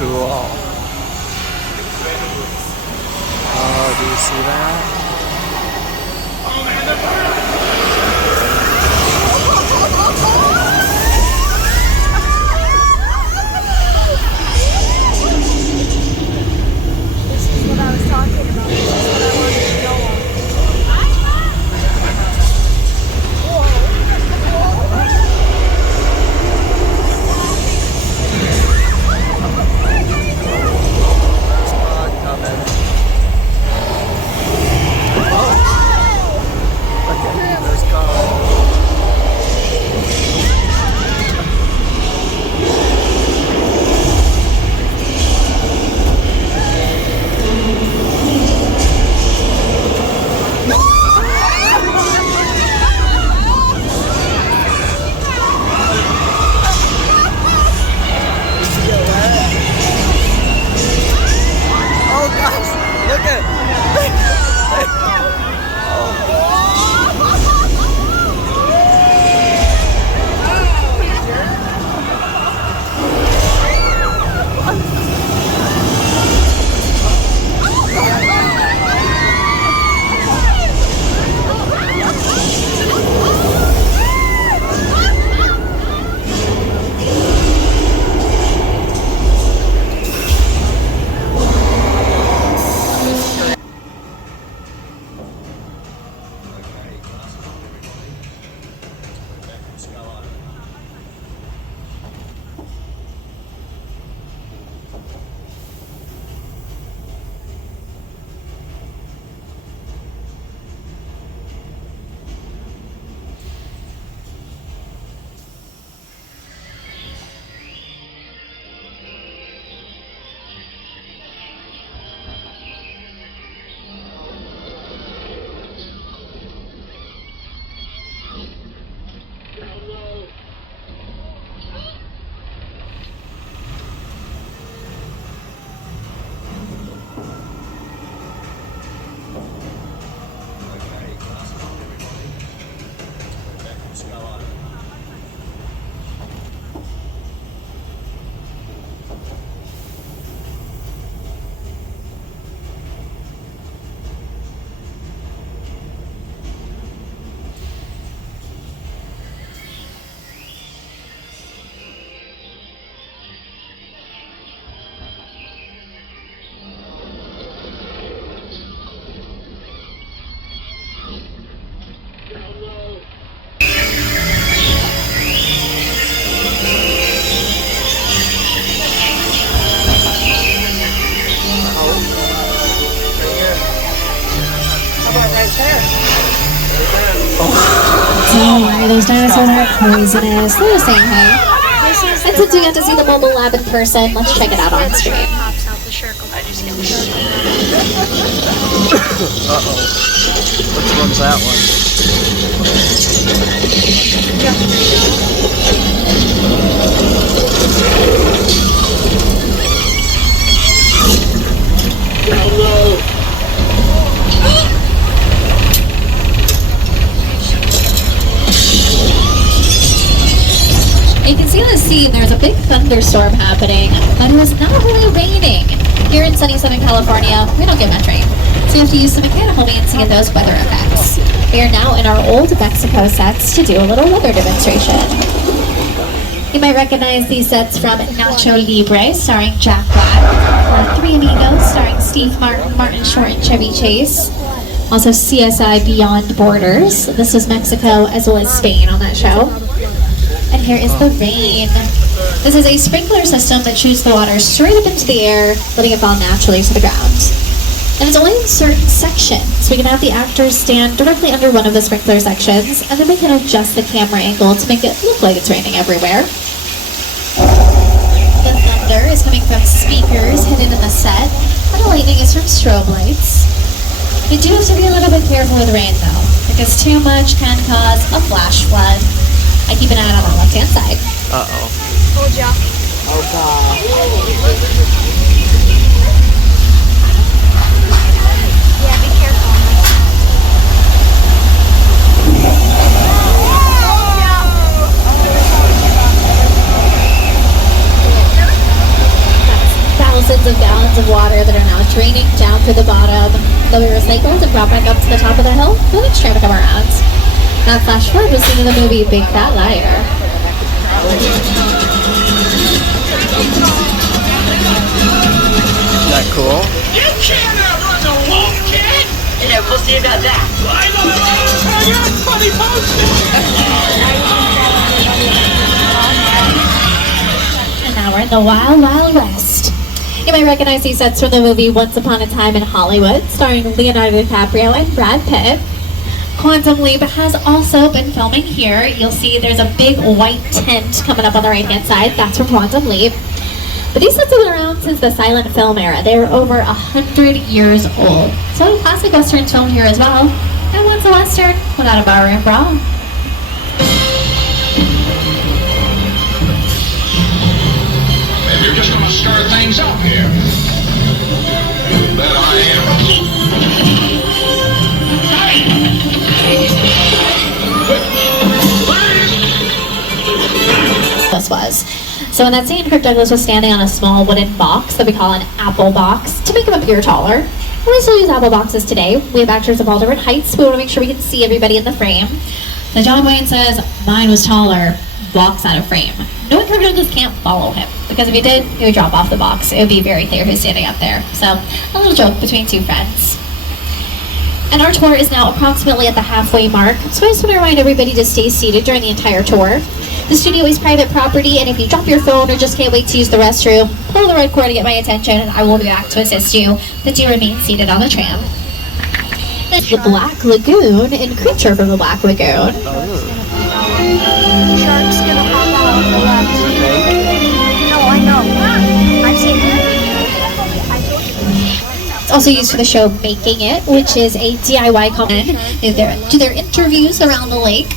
cool. Oh, do you see that? This is what I was talking about. This is what I wanted to go on. Don't worry, those dinosaurs aren't poisonous. They're just saying hey. And since we got to see the mobile lab in person, let's check it out on stream. Uh-oh. Which one's that one? You can see on the scene there's a big thunderstorm happening, but it was not really raining. Here in sunny Southern California, we don't get much rain, so you have to use some mechanical means to get those weather effects. We are now in our old Mexico sets to do a little weather demonstration. You might recognize these sets from Nacho Libre, starring Jack Black, or Three Amigos, starring Steve Martin, Martin Short, and Chevy Chase. Also CSI Beyond Borders. This was Mexico as well as Spain on that show. And here is the rain. This is a sprinkler system that shoots the water straight up into the air, letting it fall naturally to the ground. And it's only in certain sections, so we can have the actors stand directly under one of the sprinkler sections, and then we can adjust the camera angle to make it look like it's raining everywhere. The thunder is coming from speakers hidden in the set, and the lightning is from strobe lights. You do have to be a little bit careful with rain though, because too much can cause a flash flood. I keep an eye on the left-hand side. Uh-oh. Told ya. Oh, God. Yeah, be careful. of gallons of water that are now draining down through the bottom. They'll be recycled and brought back up to the top of the hill for the next train to come around. That flash forward was seen in the movie Big Fat Liar. Is that cool? You can't outrun the wolf, kid! Yeah, we'll see about that. Funny And now we're in the Wild Wild West. You may recognize these sets from the movie Once Upon a Time in Hollywood, starring Leonardo DiCaprio and Brad Pitt. Quantum Leap has also been filming here. You'll see there's a big white tent coming up on the right-hand side. That's from Quantum Leap. But these sets have been around since the silent film era. They were over 100 years old. So classic westerns filmed here as well. And what's a western without a barroom brawl? If you're just gonna stir things up here, then I am. This was. So in that scene, Kirk Douglas was standing on a small wooden box that we call an apple box to make him appear taller. And we still use apple boxes today. We have actors of all different heights. We want to make sure we can see everybody in the frame. So John Wayne says, mine was taller, box out of frame. Knowing Kirk Douglas can't follow him, because if he did, he would drop off the box. It would be very clear who's standing up there. So a little joke between two friends. And our tour is now approximately at the halfway mark, so I just want to remind everybody to stay seated during the entire tour. The studio is private property, and if you drop your phone or just can't wait to use the restroom, pull the red cord to get my attention, and I will be back to assist you, but do remain seated on the tram. The Black Lagoon and Creature from the Black Lagoon. Shark's gonna pop out on the left. No, I know. I've seen it. I told you. It's also used for the show Making It, which is a DIY company. They do their interviews around the lake.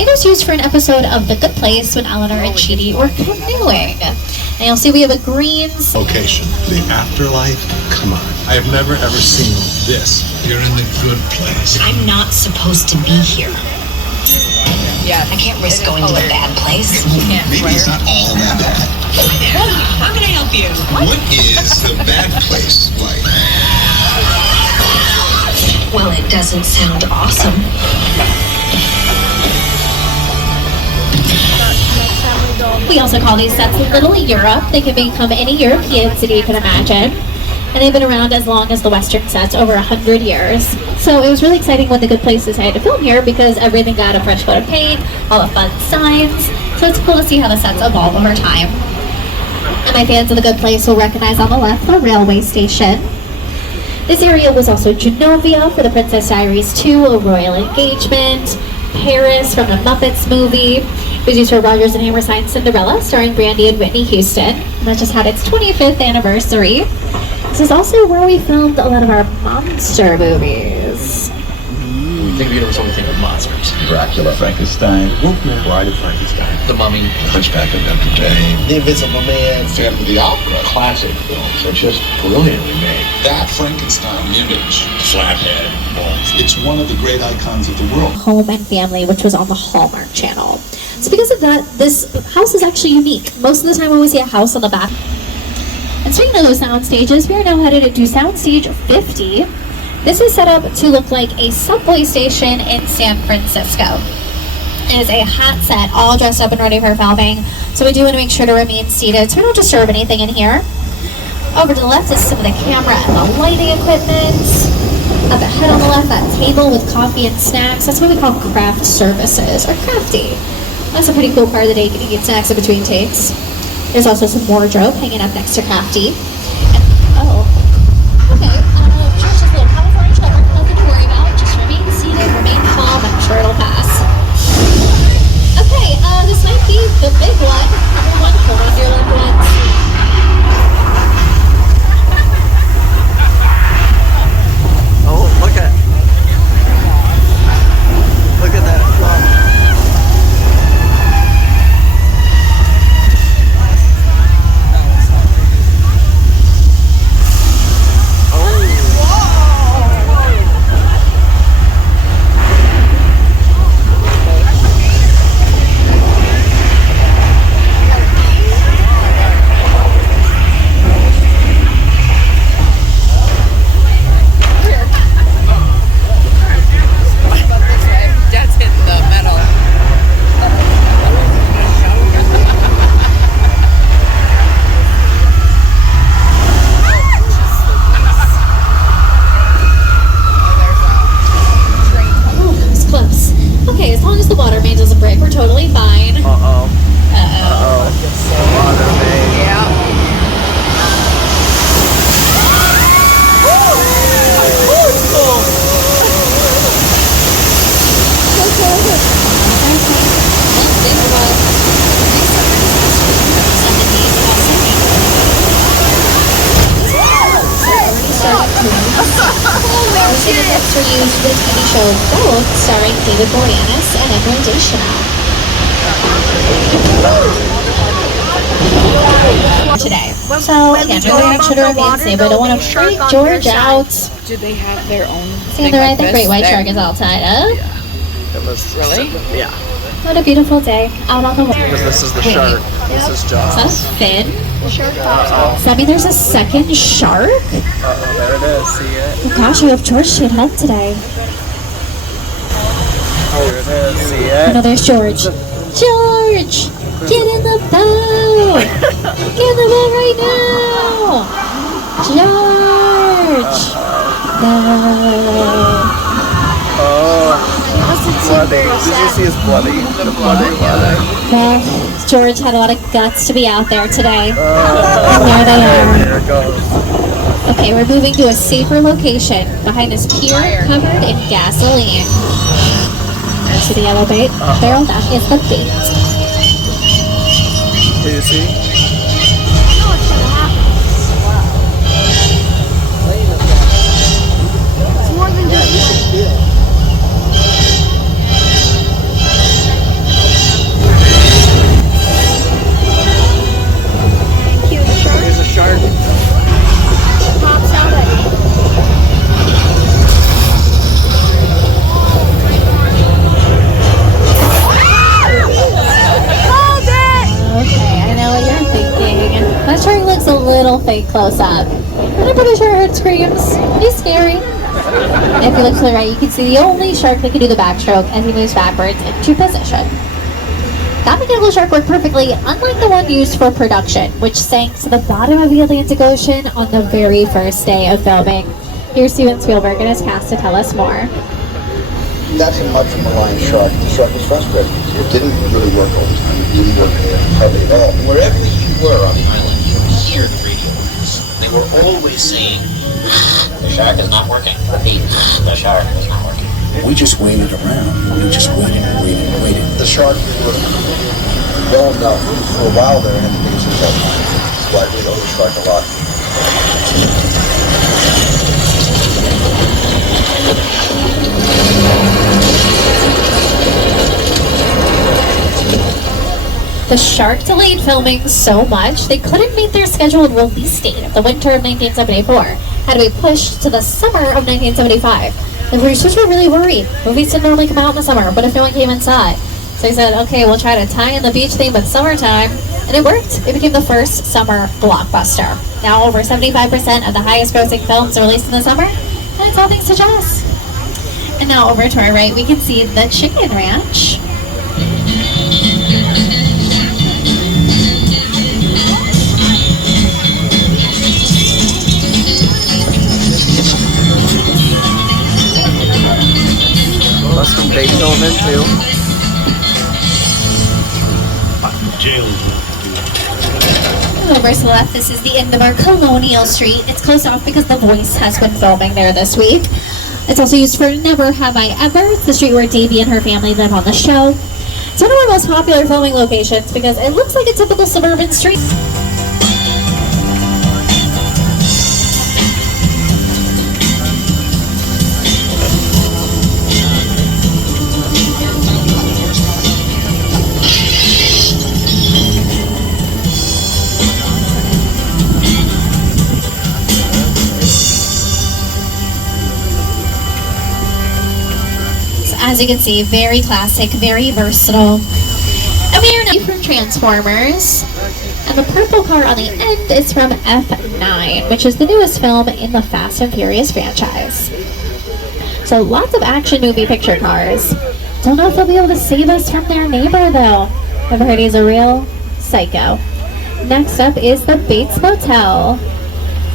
It was used for an episode of The Good Place when Eleanor and Chidi were canoeing. And you'll see we have a green location. The afterlife? Come on. I have never ever seen this. You're in the good place. I'm not supposed to be here. Yeah. I can't risk going to a bad place. Maybe it's not all that bad. How can I help you? What is the bad place like? Well, it doesn't sound awesome. We also call these sets Little Europe. They can become any European city you can imagine. And they've been around as long as the Western sets, over 100 years. So it was really exciting when The Good Place decided to film here because everything got a fresh coat of paint, all the fun signs. So it's cool to see how the sets evolve over time. And my fans of The Good Place will recognize on the left the railway station. This area was also Genovia for the Princess Diaries 2, A Royal Engagement, Paris from the Muppets movie. It was used for Rodgers and Hammerstein's Cinderella, starring Brandy and Whitney Houston. And that just had its 25th anniversary. This is also where we filmed a lot of our monster movies. Think of the universe, only think of monsters. Dracula, Frankenstein, Wolfman, Bride of Frankenstein, The Mummy, Hunchback of Notre Dame, The Invisible Man, Phantom of the Opera. classic films are just brilliantly made. That Frankenstein image, flathead, balls. It's one of the great icons of the world. Home and Family, which was on the Hallmark Channel. So because of that, this house is actually unique. Most of the time when we see a house on the back. And speaking of those sound stages, we are now headed to Soundstage 50. This is set up to look like a subway station in San Francisco. It is a hot set, all dressed up and ready for filming. So we do want to make sure to remain seated so we don't disturb anything in here. Over to the left is some of the camera and the lighting equipment. Up ahead on the left, that table with coffee and snacks. That's what we call craft services, or crafty. That's a pretty cool part of the day, getting eat snacks in between takes. There's also some wardrobe hanging up next to crafty. Okay, just a little California shower, nothing to worry about. Just remain seated, remain calm, I'm sure it'll pass. Okay, this might be the big one. Everyone, hold on to your loved ones. Oh, look at that plum. show Goat, starring David Boreanaz and Emily Deschanel. Today. So, again, really action to remain safe. I don't want to freak George out. Do they have their own? See, the right, the great white shark is all tied up. It was Really? Yeah. What a beautiful day out on the water. Because this is the shark. This is Is Jaws. that a fin? Uh-oh. Does that mean there's a second shark? Uh-oh, there it is. See it? Oh gosh, I hope George stayed home today. There it is. See Oh no, it? there's George. George! Get in the boat! Get in the boat right now! George! No. Oh. Bloody. Did you see his bloody? The bloody leg. Well, George had a lot of guts to be out there today. Oh. There they are. There it goes. Okay, we're moving to a safer location behind this pier covered in gasoline. See the yellow bait? Barrel, that is the bait. Do you see? It's more than just cute shark. There's a shark. Pops out at you. Okay, I know what you're thinking. That shark looks a little fake close up. But I'm pretty sure it screams. He's scary. If you look to the right, you can see the only shark that can do the backstroke as he moves backwards into position. That mechanical shark worked perfectly, unlike the one used for production, which sank to the bottom of the Atlantic Ocean on the very first day of filming. Here's Steven Spielberg and his cast to tell us more. That's a much maligned shark. The shark was frustrated. It didn't really work all the time. It didn't work hardly at all. Wherever you were on the island, you could hear the radio waves. They were always saying, the shark is not working. Repeat, the shark is not working. We just waited around. We just waited and waited and waited. The shark was well enough for a while there, and I think it's a tough time. That's why we know the shark a lot. The shark delayed filming so much they couldn't meet their scheduled release date of the winter of 1974. Had to be pushed to the summer of 1975. The producers were really worried. Movies didn't normally come out in the summer, but if no one came inside. So they said, okay, we'll try to tie in the beach theme with summertime. And it worked. It became the first summer blockbuster. Now over 75% of the highest grossing films are released in the summer. And it's all thanks to Jaws. And now over to our right, we can see the Chicken Ranch. That's from Beethoven too. Over to the left, this is the end of our Colonial Street. It's closed off because The Voice has been filming there this week. It's also used for Never Have I Ever. It's the street where Davey and her family live on the show. It's one of our most popular filming locations because it looks like a typical suburban street. As you can see, very classic, very versatile. And we are now from Transformers. And the purple car on the end is from F9, which is the newest film in the Fast and Furious franchise. So lots of action movie picture cars. Don't know if they'll be able to save us from their neighbor though. I've heard he's a real psycho. Next up is the Bates Motel.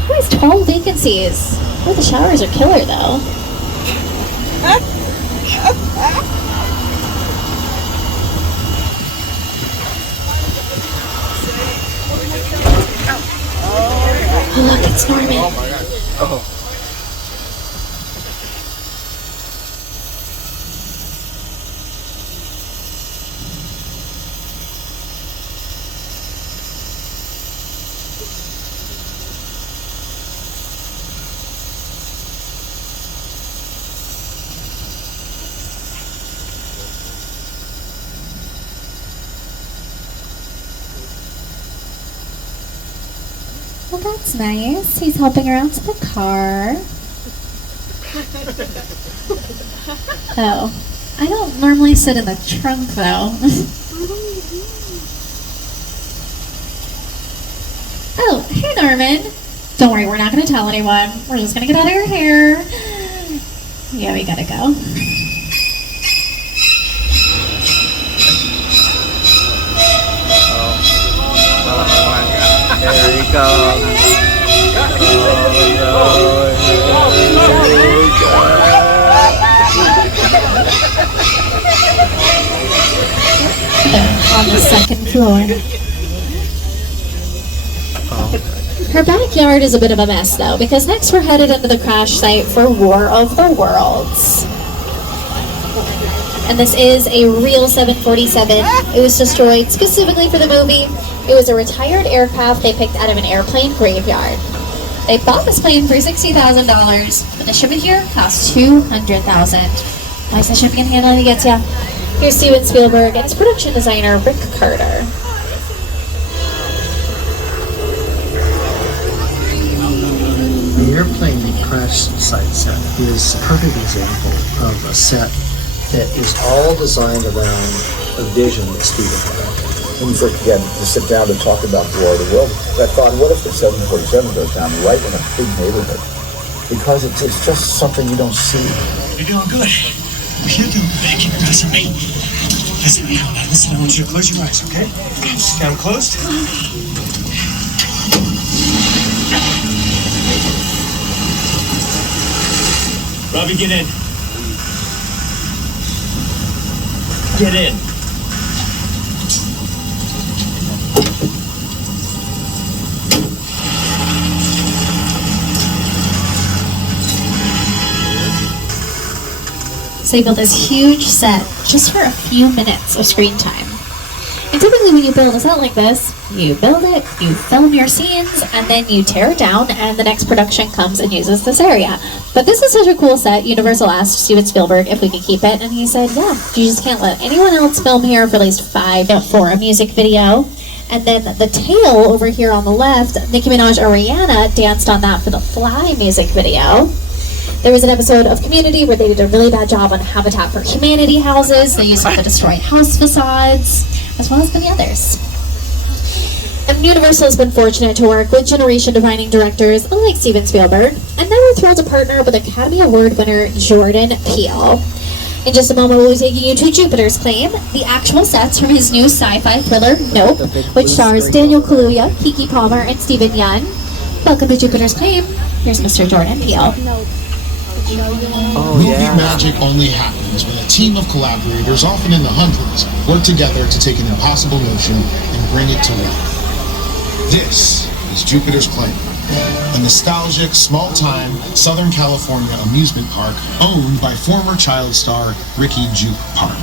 Always 12 vacancies. Oh, the showers are killer though. Oh, look, it's Norman. Oh. Well, that's nice. He's helping her out to the car. Oh, I don't normally sit in the trunk though. Oh, hey Norman. Don't worry, we're not going to tell anyone. We're just going to get out of your hair. Yeah, we gotta go. Here he comes. On the second floor. Her backyard is a bit of a mess though, because next we're headed into the crash site for War of the Worlds. And this is a real 747. It was destroyed specifically for the movie. It was a retired aircraft they picked out of an airplane graveyard. They bought this plane for $60,000, but the shipment here cost $200,000. Nice the shipping and handling to get to ya. Here's Steven Spielberg and his production designer, Rick Carter. The airplane crash site set is a perfect example of a set that is all designed around a vision that Steven had. When we first began to sit down to talk about the War of the World, I thought, what if the 747 goes down right in a big neighborhood? Because it's just something you don't see. You're doing good. You're doing good. Keep pressing me. Listen, now, listen, I want you to close your eyes, okay? Just got them closed. Robbie, get in. Get in. So they built this huge set just for a few minutes of screen time. And typically when you build a set like this, you build it, you film your scenes, and then you tear it down, and the next production comes and uses this area. But this is such a cool set, Universal asked Steven Spielberg if we could keep it, and he said, yeah, you just can't let anyone else film here for at least 5 for a music video. And then the tail over here on the left, Nicki Minaj or Rihanna danced on that for the Fly music video. There was an episode of Community where they did a really bad job on Habitat for Humanity houses. They used it to destroy house facades, as well as many others. And Universal has been fortunate to work with generation-defining directors like Steven Spielberg, and now we're thrilled to partner with Academy Award winner Jordan Peele. In just a moment, we'll be taking you to Jupiter's Claim, the actual sets from his new sci-fi thriller, Nope, which stars Daniel Kaluuya, Keke Palmer, and Stephen Yeun. Welcome to Jupiter's Claim. Here's Mr. Jordan Peele. Oh, Movie yeah. magic only happens when a team of collaborators, often in the hundreds, work together to take an impossible notion and bring it to life. This is Jupiter's Claim, a nostalgic, small-time Southern California amusement park owned by former child star Ricky Juke Park.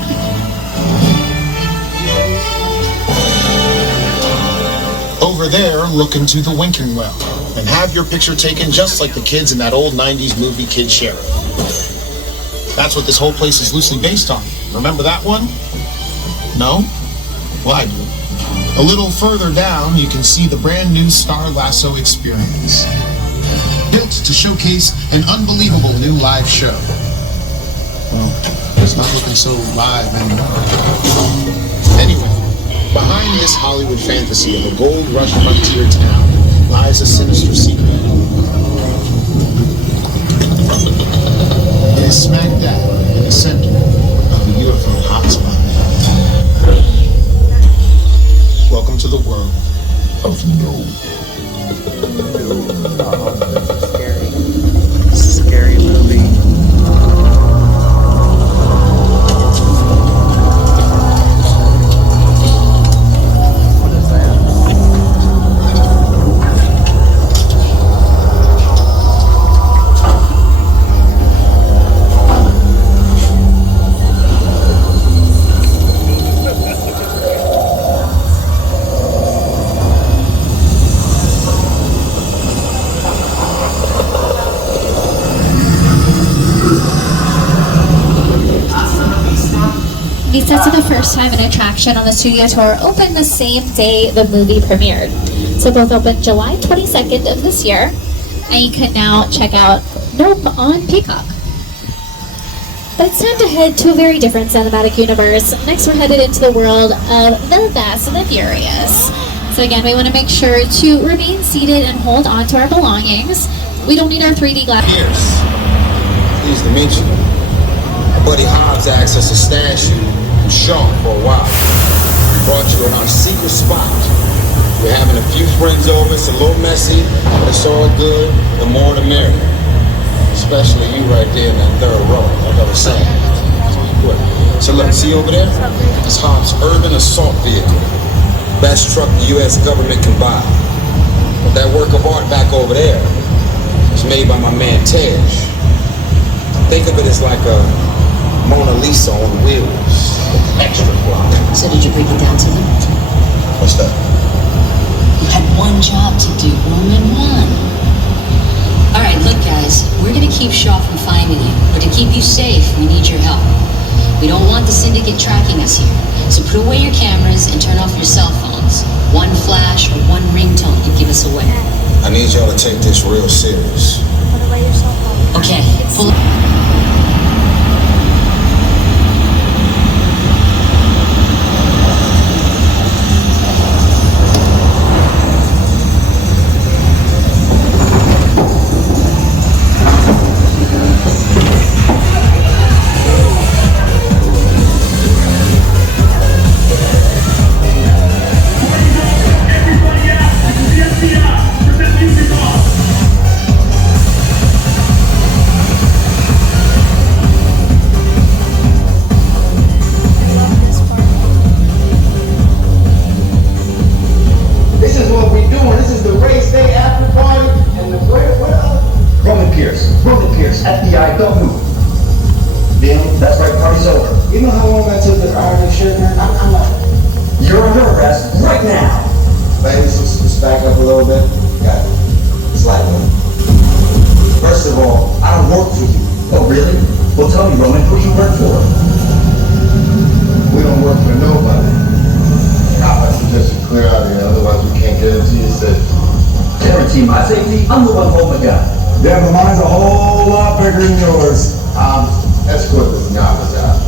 Over there, look into the winking well and have your picture taken just like the kids in that old 90s movie Kid Sheriff. That's what this whole place is loosely based on. Remember that one? No? Well, I do. A little further down, you can see the brand new Star Lasso experience. Built to showcase an unbelievable new live show. Well, it's not looking so live anymore. Anyway, behind this Hollywood fantasy of a gold rush frontier town lies a sinister secret. It is smack dab in the center of the UFO hotspot. Welcome to the world of No. Scary movie. What is that? These sets are the first time an attraction on the studio tour opened the same day the movie premiered. So both opened July 22nd of this year, and you can now check out Nope on Peacock. But it's time to head to a very different cinematic universe. Next, we're headed into the world of The Fast and the Furious. So again, we want to make sure to remain seated and hold on to our belongings. We don't need our 3D glasses. Pleased to meet you. My buddy Hobbs asked us to stash you in Shaw for a while. We brought you in our secret spot. We're having a few friends over. It's a little messy, but it's all good. The more the merrier. Especially you right there in that third row, like I was saying. So look, see over there? It's Hobbs' urban assault vehicle. Best truck the U.S. government can buy. But that work of art back over there is made by my man Tej. Think of it as like a Mona Lisa on wheels. Extra fly. So did you break it down to them? What's that? You had one job to do, Roman, one. All right, look, guys, we're gonna keep Shaw from finding you, but to keep you safe, we need your help. We don't want the syndicate tracking us here, so put away your cameras and turn off your cell phones. One flash or one ringtone could give us away. I need y'all to take this real serious. Put away your cell phone. Okay, pull FBI, don't move. Damn, that's right, party's over. You know how long I took to iron this shit, man? I'm not. You're under arrest right now. Ladies, let's back up a little bit. Got it. It's like that. First of all, I don't work for you. Oh, really? Well, tell me, Roman, who you work for? We don't work for nobody. I suggest you clear out of here, otherwise we can't guarantee your safety. Guarantee my safety? I'm the one holding the gun. Yeah, but mine's a whole lot bigger than yours. Escort this novice out.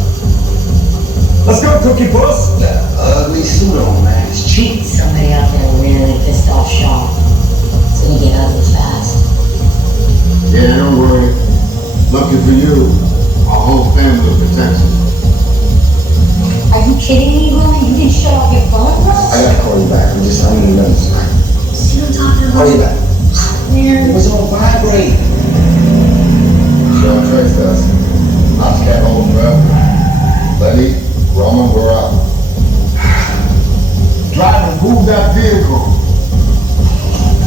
Let's go, Cookie Puss. That ugly suit on, man. It's cheap. somebody out there really pissed off Shaw. It's gonna get ugly fast. Yeah, don't worry. Lucky for you, our whole family will protect you. Are you kidding me, Roman? You didn't shut off your phone, bro? I gotta call you back. I'm in a minute. Still talking about Call you back. It was on vibrate. Shaw traced us. Ops can't hold forever. Letty, Roman, we're out. Driver, move that vehicle.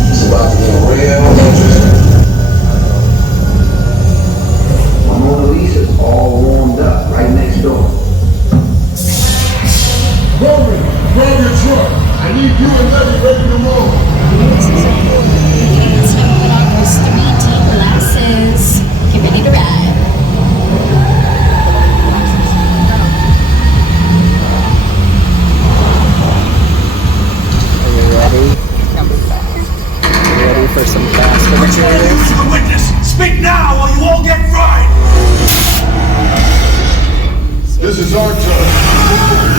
It's about to get real interesting. My Mona Lisa's all warmed up right next door. Roman, grab your truck. I need you and Letty ready to roll. This is important. It's time to put on those 3D glasses. Get ready to ride. Are you ready? You ready for some fast and Which one of you furious? is the witness? Speak now or you all get fried! This is our turn.